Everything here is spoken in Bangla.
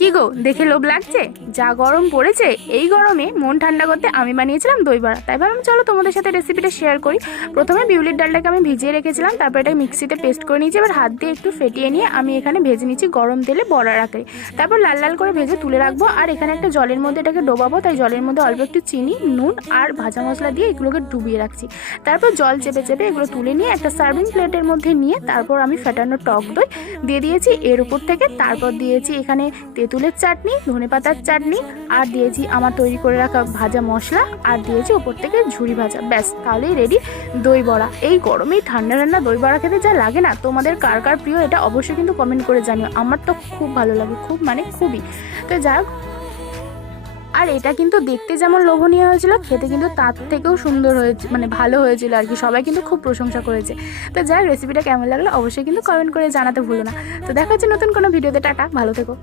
কি গো, দেখে লোভ লাগছে? যা গরম পড়েছে, এই গরমে মন ঠান্ডা করতে আমি বানিয়েছিলাম দই বড়া। তাই ভাবলাম চলো তোমাদের সাথে রেসিপিটা শেয়ার করি। প্রথমে বিউলির ডালটাকে আমি ভিজিয়ে রেখেছিলাম, তারপর এটা মিক্সিতে পেস্ট করে নিয়েছি। এবার হাত দিয়ে একটু ফেটিয়ে নিয়ে আমি এখানে ভেজে নিচ্ছি গরম তেলে বড়ার আকারে। তারপর লাল লাল করে ভেজে তুলে রাখবো। আর এখানে একটা জলের মধ্যে এটাকে ডোবাবো, তাই জলের মধ্যে অল্প একটু চিনি, নুন আর ভাজা মশলা দিয়ে এগুলোকে ডুবিয়ে রাখছি। তারপর জল চেপে চেপে এগুলো তুলে নিয়ে একটা সার্ভিং প্লেটের মধ্যে নিয়ে তারপর আমি ফেটানো টক দই দিয়ে দিয়েছি এর উপর থেকে। তারপর দিয়েছি এখানে তেঁতুলের চাটনি, ধনেপাতার চাটনি, আর দিয়েছি আমার তৈরি করে রাখা ভাজা মশলা, আর দিয়েছি উপর থেকে ঝুরি ভাজা। ব্যাস, তাহলেই রেডি দই বড়া। এই গরমেই ঠান্ডা ঠান্ডা দই বড়া খেতে যা লাগে না, তোমাদের কার কার প্রিয় এটা অবশ্যই কিন্তু কমেন্ট করে জানিও। আমার তো খুব ভালো লাগে, খুব মানে খুবই। তো যাই হোক, আর এটা কিন্তু দেখতে যেমন লোভনীয় হয়েছিল, খেতে কিন্তু তার থেকেও সুন্দর হয়েছে, মানে ভালো হয়েছিল আর কি। সবাই কিন্তু খুব প্রশংসা করেছে। তো যাই হোক, রেসিপিটা কেমন লাগলো অবশ্যই কিন্তু কমেন্ট করে জানাতে ভুলো না। তো দেখা হচ্ছে নতুন কোনো ভিডিওতে। টাটা, ভালো থেকো।